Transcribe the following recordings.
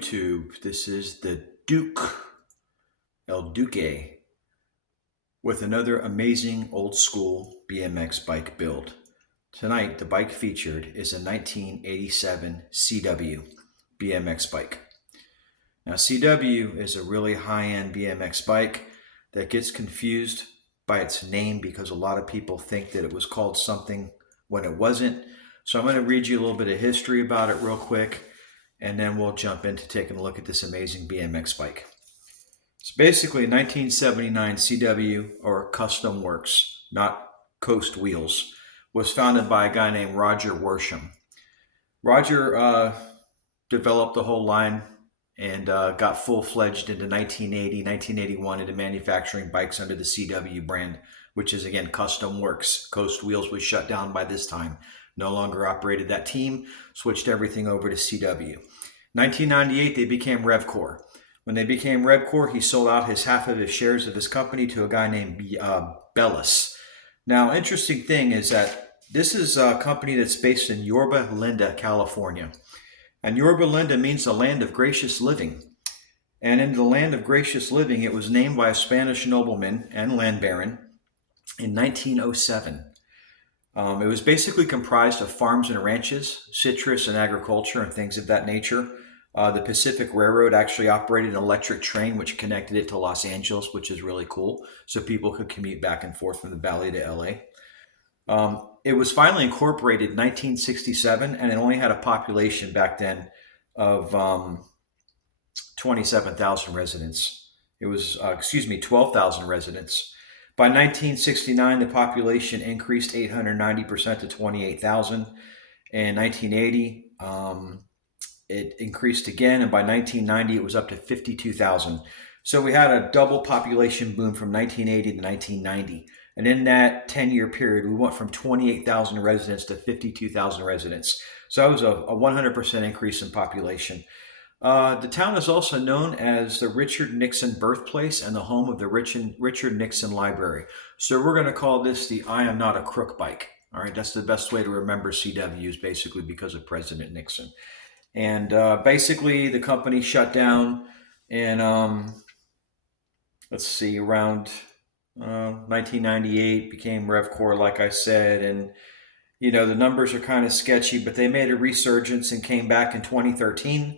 YouTube. This is the El Duque, with another amazing old school BMX bike build. Tonight, the bike featured is a 1987 CW BMX bike. Now, CW is a really high-end BMX bike that gets confused by its name because a lot of people think that it was called something when it wasn't. So I'm going to read you a little bit of history about it real quick, and then we'll jump into taking a look at this amazing BMX bike. So basically, 1979 CW, or Custom Works, not Coast Wheels, was founded by a guy named Roger Worsham. Roger developed the whole line and got full-fledged into 1981 into manufacturing bikes under the CW brand, which is, again, Custom Works. Coast Wheels was shut down by this time. No longer operated that team, switched everything over to CW. 1998, they became RevCore. When they became RevCore, he sold out half of his shares of his company to a guy named Bellis. Now, interesting thing is that this is a company that's based in Yorba Linda, California. And Yorba Linda means the land of gracious living. And in the land of gracious living, it was named by a Spanish nobleman and land baron in 1907. It was basically comprised of farms and ranches, citrus and agriculture and things of that nature. The Pacific Railroad actually operated an electric train which connected it to Los Angeles, which is really cool, so people could commute back and forth from the Valley to LA. It was finally incorporated in 1967, and it only had a population back then of 27,000 residents. It was, 12,000 residents. By 1969, the population increased 890% to 28,000. In 1980, it increased again, and by 1990, it was up to 52,000. So we had a double population boom from 1980 to 1990. And in that 10-year period, we went from 28,000 residents to 52,000 residents. So that was a 100% increase in population. The town is also known as the Richard Nixon birthplace and the home of the Richard Nixon Library. So we're going to call this the I Am Not a Crook bike. All right, that's the best way to remember CWs, basically because of President Nixon. And basically, the company shut down in, around 1998, became RevCore, like I said. And, you know, the numbers are kind of sketchy, but they made a resurgence and came back in 2013.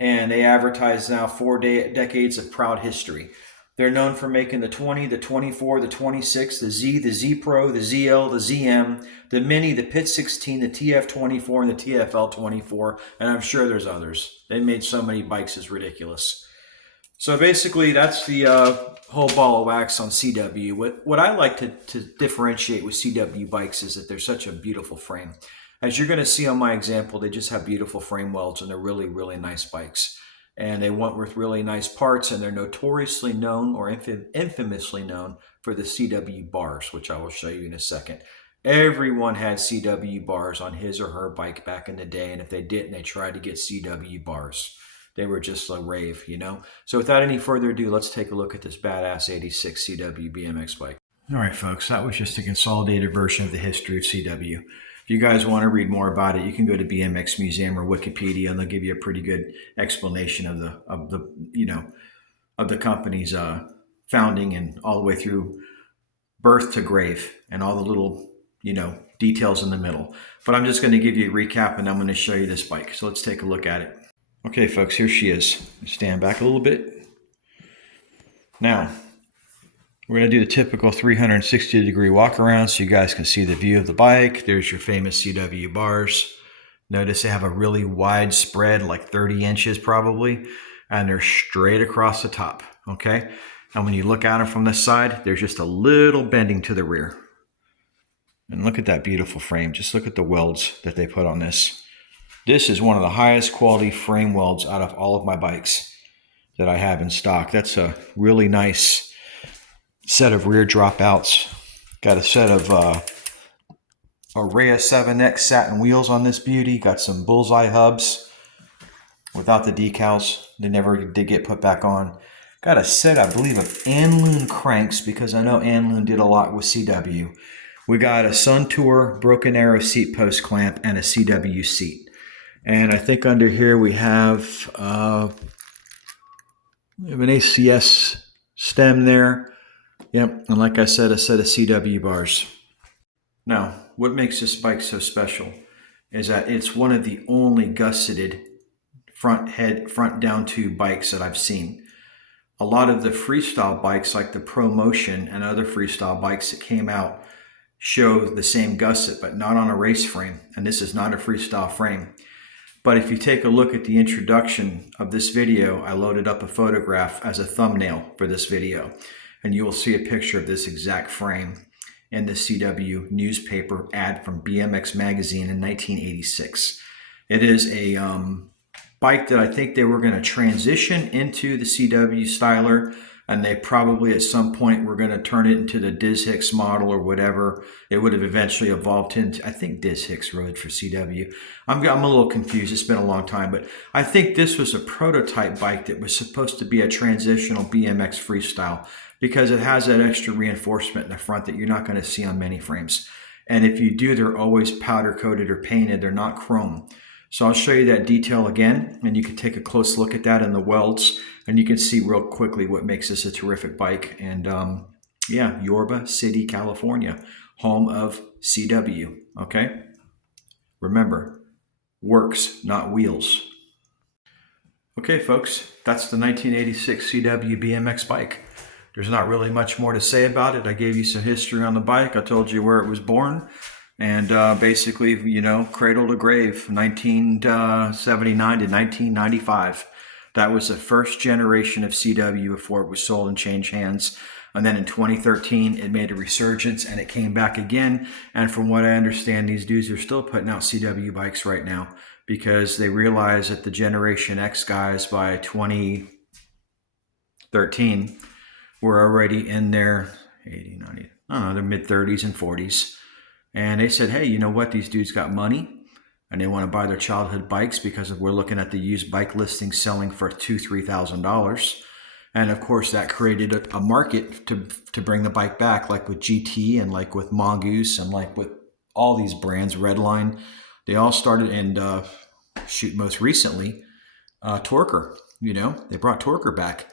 And they advertise now 4 decades of proud history. They're known for making the 20, the 24, the 26, the Z, the Z Pro, the ZL, the ZM, the Mini, the Pit 16, the TF24, and the TFL 24. And I'm sure there's others. They made so many bikes, it's ridiculous. So basically, that's the whole ball of wax on CW. What I like to differentiate with CW bikes is that they're such a beautiful frame. As you're going to see on my example, they just have beautiful frame welds, and they're really, really nice bikes. And they went with really nice parts, and they're notoriously known, or infamously known, for the CW bars, which I will show you in a second. Everyone had CW bars on his or her bike back in the day, and if they didn't, they tried to get CW bars. They were just a rave, you know? So without any further ado, let's take a look at this badass 86 CW BMX bike. All right, folks, that was just a consolidated version of the history of CW. If you guys want to read more about it, you can go to BMX Museum or Wikipedia, and they'll give you a pretty good explanation of the company's founding and all the way through birth to grave and all the little, details in the middle. But I'm just going to give you a recap, and I'm going to show you this bike. So let's take a look at it. Okay, folks, here she is. Stand back a little bit. Now, we're going to do the typical 360-degree walk around so you guys can see the view of the bike. There's your famous CW bars. Notice they have a really wide spread, like 30 inches probably, and they're straight across the top, okay? And when you look at them from this side, there's just a little bending to the rear. And look at that beautiful frame. Just look at the welds that they put on this. This is one of the highest quality frame welds out of all of my bikes that I have in stock. That's a really nice set of rear dropouts. Got a set of Araya 7X satin wheels on this beauty. Got some bullseye hubs without the decals. They never did get put back on. Got a set, I believe, of Anloon cranks because I know Anloon did a lot with CW. We got a Sun Tour broken arrow seat post clamp and a CW seat. And I think under here we have an ACS stem there. Yep, and like I said, a set of CW bars. Now, what makes this bike so special is that it's one of the only gusseted front down tube bikes that I've seen. A lot of the freestyle bikes like the Pro Motion and other freestyle bikes that came out show the same gusset, but not on a race frame. And this is not a freestyle frame. But if you take a look at the introduction of this video, I loaded up a photograph as a thumbnail for this video. And you will see a picture of this exact frame in the CW newspaper ad from BMX magazine in 1986. It is a bike that I think they were going to transition into the CW styler, and they probably at some point were going to turn it into the Diz Hicks model or whatever. It would have eventually evolved into, I think Diz Hicks rode for CW. I'm a little confused. It's been a long time, but I think this was a prototype bike that was supposed to be a transitional BMX freestyle because it has that extra reinforcement in the front that you're not going to see on many frames. And if you do, they're always powder coated or painted. They're not chrome. So I'll show you that detail again, and you can take a close look at that in the welds, and you can see real quickly what makes this a terrific bike. And yeah, Yorba City, California, home of CW, okay? Remember, works, not wheels. Okay, folks, that's the 1986 CW BMX bike. There's not really much more to say about it. I gave you some history on the bike. I told you where it was born. And basically, you know, cradle to grave, 1979 to 1995. That was the first generation of CW before it was sold and changed hands. And then in 2013, it made a resurgence and it came back again. And from what I understand, these dudes are still putting out CW bikes right now because they realize that the Generation X guys by 2013 were already in their 80, 90, I don't know, their mid 30s and 40s. And they said, hey, you know what? These dudes got money and they want to buy their childhood bikes because we're looking at the used bike listings selling for $2,000, $3,000. And of course, that created a market to bring the bike back, like with GT and like with Mongoose and like with all these brands, Redline. They all started, and most recently, Torker. You know, they brought Torker back.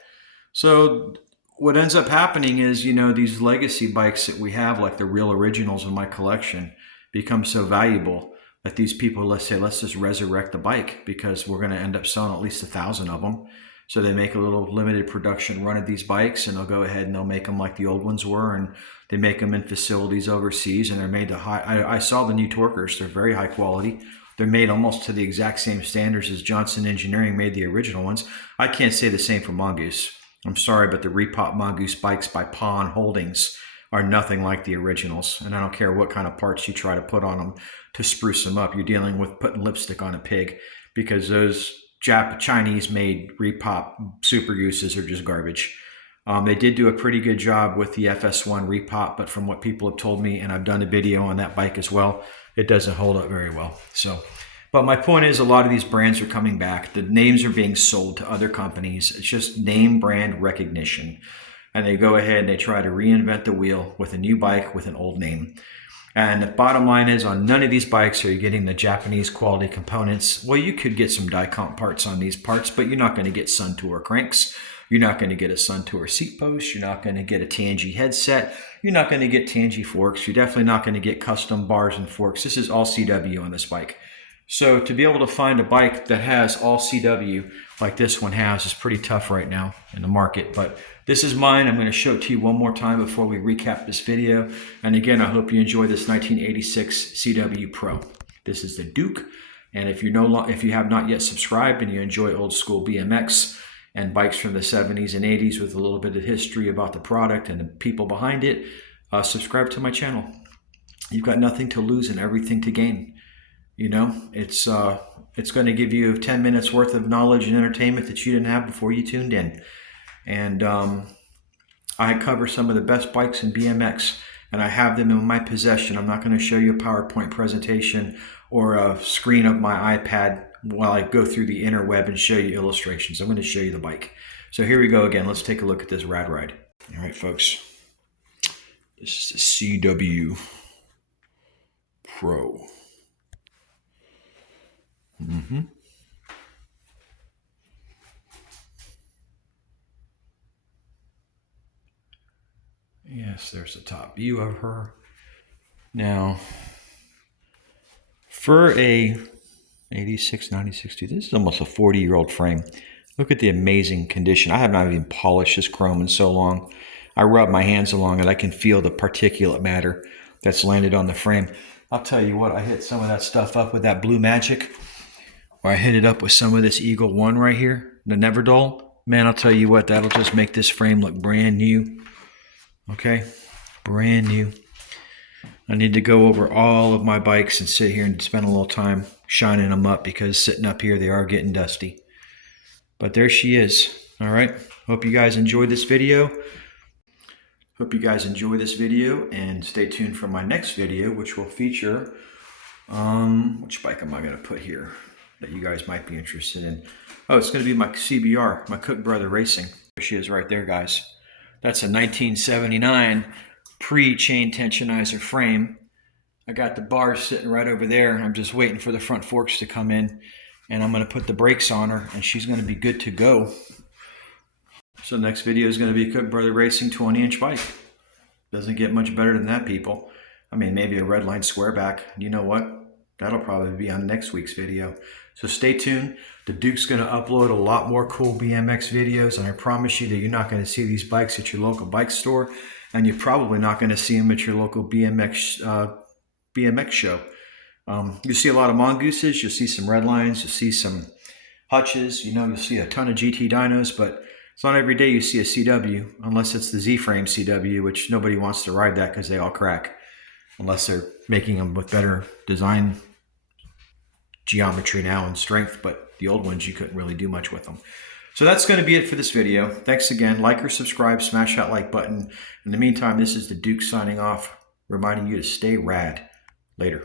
So what ends up happening is, you know, these legacy bikes that we have, like the real originals in my collection, become so valuable that these people, let's just resurrect the bike because we're going to end up selling at least 1,000 of them. So they make a little limited production run of these bikes, and they'll go ahead and they'll make them like the old ones were, and they make them in facilities overseas, and they're made to high. I saw the new Torkers; they're very high quality. They're made almost to the exact same standards as Johnson Engineering made the original ones. I can't say the same for Mongoose. I'm sorry, but the Repop Mongoose bikes by Pawn Holdings are nothing like the originals. And I don't care what kind of parts you try to put on them to spruce them up. You're dealing with putting lipstick on a pig because those Chinese-made Repop Super Gooses are just garbage. They did do a pretty good job with the FS1 Repop, but from what people have told me, and I've done a video on that bike as well, it doesn't hold up very well. So, but my point is, a lot of these brands are coming back. The names are being sold to other companies. It's just name brand recognition. And they go ahead and they try to reinvent the wheel with a new bike with an old name. And the bottom line is, on none of these bikes are you getting the Japanese quality components. Well, you could get some die-comp parts on these parts, but you're not going to get Suntour cranks. You're not going to get a Suntour seat post. You're not going to get a Tangy headset. You're not going to get Tangy forks. You're definitely not going to get custom bars and forks. This is all CW on this bike. So to be able to find a bike that has all CW like this one has is pretty tough right now in the market. But this is mine. I'm going to show it to you one more time before we recap this video. And again, I hope you enjoy this 1986 CW Pro. This is the Duke. And if you have not yet subscribed and you enjoy old school BMX and bikes from the 70s and 80s with a little bit of history about the product and the people behind it, subscribe to my channel. You've got nothing to lose and everything to gain. You know, it's going to give you 10 minutes worth of knowledge and entertainment that you didn't have before you tuned in. And I cover some of the best bikes in BMX, and I have them in my possession. I'm not going to show you a PowerPoint presentation or a screen of my iPad while I go through the interweb and show you illustrations. I'm going to show you the bike. So here we go again. Let's take a look at this rad ride. All right, folks. This is the CW Pro. Mm-hmm. Yes, there's the top view of her. Now, for a 86, 96, this is almost a 40-year-old frame. Look at the amazing condition. I have not even polished this chrome in so long. I rub my hands along it. I can feel the particulate matter that's landed on the frame. I'll tell you what, I hit some of that stuff up with that Blue Magic, or I hit it up with some of this Eagle 1 right here, the Never Dull. Man, I'll tell you what, that'll just make this frame look brand new. Okay, brand new. I need to go over all of my bikes and sit here and spend a little time shining them up, because sitting up here, they are getting dusty. But there she is. All right. Hope you guys enjoyed this video. And stay tuned for my next video, which will feature, which bike am I going to put here that you guys might be interested in? Oh, it's going to be my CBR, my Cook Brother Racing. There she is right there, guys. That's a 1979 pre-chain tensionizer frame. I got the bars sitting right over there. I'm just waiting for the front forks to come in, and I'm going to put the brakes on her, and she's going to be good to go. So next video is going to be Cook Brother Racing 20-inch bike. Doesn't get much better than that, people. I mean, maybe a Redline Squareback. You know what? That'll probably be on next week's video. So stay tuned. The Duke's going to upload a lot more cool BMX videos, and I promise you that you're not going to see these bikes at your local bike store, and you're probably not going to see them at your local BMX show. You'll see a lot of mongooses, you'll see some Redlines, you'll see some hutches, you'll see a ton of GT dynos, but it's not every day you see a CW, unless it's the Z-frame CW, which nobody wants to ride that because they all crack, unless they're making them with better design geometry now and strength, but the old ones, you couldn't really do much with them. So that's going to be it for this video. Thanks again. Like or subscribe, smash that like button. In the meantime, this is the Duke signing off, reminding you to stay rad. Later.